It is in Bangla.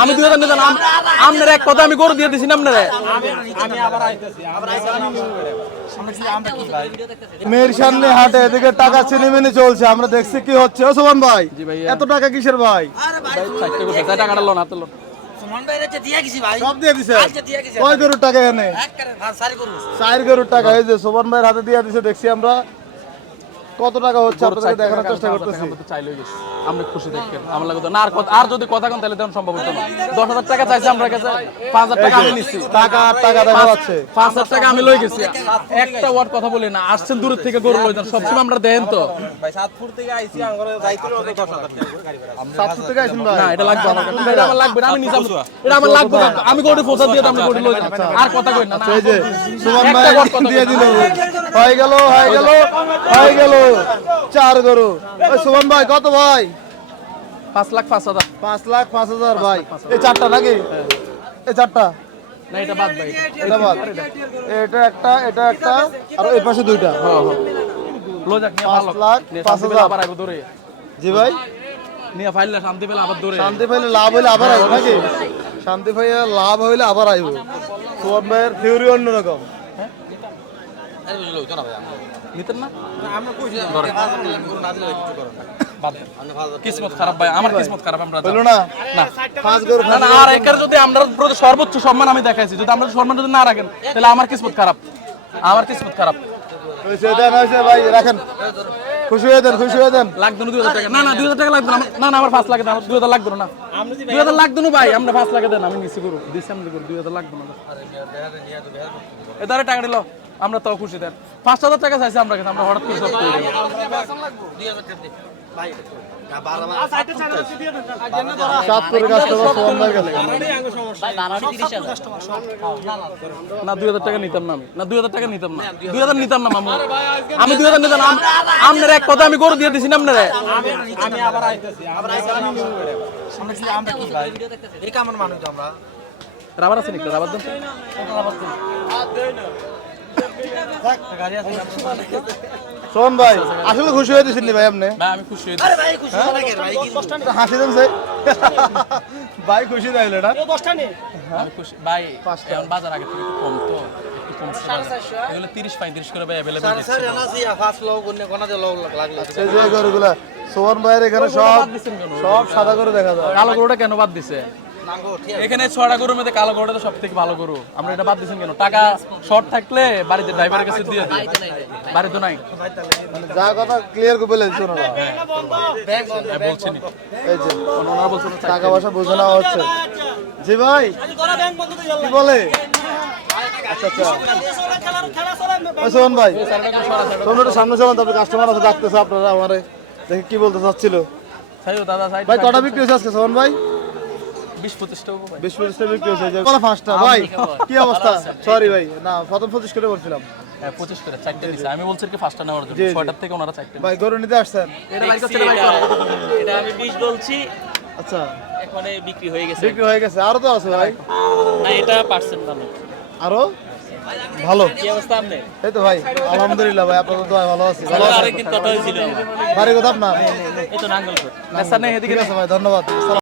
আমি 2000 নিতাম আমনের এক কথা আমি গরু দিয়ে দিছি না আপনারে। আমি আবার আইতেছি মেয়ের সামনে হাটে এদিকে টাকা চিনিমিনি চলছে, আমরা দেখছি কি হচ্ছে। ও সুমন ভাই, জি ভাই, এত টাকা কিসের ভাই? টাকাটা লোন হাতে লোন সব দিয়ে দিছে। কয় গরুর টাকা এনে? 4 গরুর টাকা। এই যে সুমন ভাইয়ের হাতে দিয়ে দিছে, দেখছি আমরা। কত টাকা হচ্ছে আপনাদের দেখানোর চেষ্টা করতেছি। আমরা খুশি দেখেন আমার লাগতো না। আর যদি কথা কোন তাহলে তেমন সম্ভব হতো না। 10,000 টাকা চাইছে আমরা কাছে, 5,000 টাকা আমি নিচ্ছি। টাকা দেখা যাচ্ছে। 5,000 টাকা আমি লই গেছি। একটা ওয়ার্ড কথা বলি না, আসছেন দূর থেকে গরু লই যান, সবসময় আমরা দেন তো ভাই সাতপুর থেকে আইছি আমরা যাইতুল 10,000 টাকা গাড়ি ভাড়া। 700 টাকা আইছেন ভাই? না, এটা লাগবে আমার কাছে। এটা আমার লাগবে না, আমি নিজাম। এটা আমার লাগবে না, আমি গরু পৌঁছা দিয়ে আমরা গরু লই যান। আর কথা কই না। এই যে সুমন ভাই দিয়ে দিল, হয়ে গেল 4 গরু। ওই সুমন ভাই কত ভাই? 5,05,000। 5,05,000 ভাই। এই চারটা নাকি? এই চারটা না, এটা বাদ ভাই। এটা বাদ। এটা একটা আর এই পাশে দুইটা। লই যাক নিয়ে ভালো। 5,05,000 আবার আইবো দূরে। জি ভাই, নিয়ে ফাইলে শান্তি পেলে আবার দূরে। শান্তি পাইলে লাভ হইলে আবার আইব নাকি? শান্তি পাইলে লাভ হইলে আবার আইব। সুমন ভাইয়ের থিওরি অন্যরকম। নিতেন না? আমরা কইছি গরু না দিলে কিছু করো না। কিসমত খারাপ ভাই, আমার কিসমত খারাপ। আমরা হইলো না? না 5 গরু না, আর একার যদি আমরা প্রতি সর্বোচ্চ সম্মান আমি দেখাইছি, যদি আমরা সম্মান যদি না রাখেন তাহলে আমার কিসমত খারাপ। আমার কিসমত খারাপ। হইছে দেন, হইছে ভাই, রাখেন। খুশি হয়ে দেন। লাগবে না 2,000 টাকা। না 2,000 টাকা লাগবে না। না আমার 5 লাগে না, 2,000 লাগবে না। 2,000 লাগবে না ভাই, আমরা 5 লাগে দেন, আমি নিছি করব দিছি আমরা করব। 2,000 লাগবে না। এদারে টাকা দিল, আমরা তো খুশি দেন। 5,000 টাকা চাইছে আমরা কাছে, আমরা হঠাৎ করে সব করে দিলাম। সাতপুরের কাস্টমার সুমন ভাই গেছে। না 2,000 টাকা নিতাম না আমি। না 2,000 টাকা নিতাম না। 2,000 নিতাম না মামু। আমি 2,000 নিতাম না। আমনের এক কথা আমি গরু দিয়ে দিছি না আপনারে। আমি আবার আইতেছি আমরা কি ভাই এই কেমন মানুষ আমরা রাবার আছে নাকি? রাবার দেন। গাড়ি আছে সুমন ভাই আসলে খুশি হয়ে দিছেন নি ভাই আপনি? ভাই আমি খুশি হয়েছি। আরে ভাই খুশি হওয়ার আগে ভাই কি হাসি দেন ভাই। ভাই খুশি তাইলে না? আমি খুশি ভাই। এখন বাজার আগে থেকে একটু কম তো, একটু কম এগুলো 30-35 করে ভাই अवेलेबल স্যার দিচ্ছে। স্যার জানা সি ফাস লোক কোনে কোনাতে লোক লাগলো এই যে গরুগুলা সুমন ভাইয়ের এখানে সব সাদা করে দেখা যায়। কালো গরুটা কেন বাদ দিছে? নাঙ্গো ঠিক এখানে 6টা গরুর মধ্যে কালো গরুটা তো সবথেকে ভালো গরু। আমরা এটা বাদ দিছেন কেন? টাকা শর্ট থাকলে বাড়িতে ড্রাইভারের কাছে দিয়ে দিই। বাড়িতে নাই। মানে যা কথা ক্লিয়ার করে বলে দিছো না। ব্যাংক বন্ধ বলছেন এই যে ওনারা বলছেন টাকা পয়সা বুঝে নেওয়া হচ্ছে। জি ভাই কি বলে? আচ্ছা ওই সুমন ভাই তোমরা একটু সামনে চলেন, তারপরে কাস্টমার আছে ডাকতেছে আপনারা আমারে, দেখি কি বলতে চাচ্ছিল। সাইও দাদা সাইড ভাই কটা বিক্রি হয়েছে আজকে সুমন ভাই? 20-25 টাকা ভাই। 20-25 বিক্রি হয়েছে। যে কলা 5টা ভাই, কি অবস্থা? সরি ভাই, না প্রথম 25 করে বলছিলাম। হ্যাঁ 25 করে 4টা দিছে। আমি বলছি কি 5টা নেওয়ার জন্য, 6টার থেকে ওনারা 4টা। ভাই গরু নিতে আসছেন? এটা ভাই কাছে ভাই। এটা আমি 20 বলছি, আচ্ছা এখন বিক্রি হয়ে গেছে। বিক্রি হয়ে গেছে, আরো তো আছে ভাই। না এটা পার্সেন্ট ভালো। আরো ভালো? কি অবস্থা আপনার? এই তো ভাই আলহামদুলিল্লাহ ভাই, আপনাদের দোয়া ভালো আছি। ভালো আছেন? আরেকদিন কথা হয়েছিল আমার। বাড়ি কথা আপনার? এই তো নাঙ্গলকোট। নেসা নেই এদিকে ঠিক আছে ভাই, ধন্যবাদ।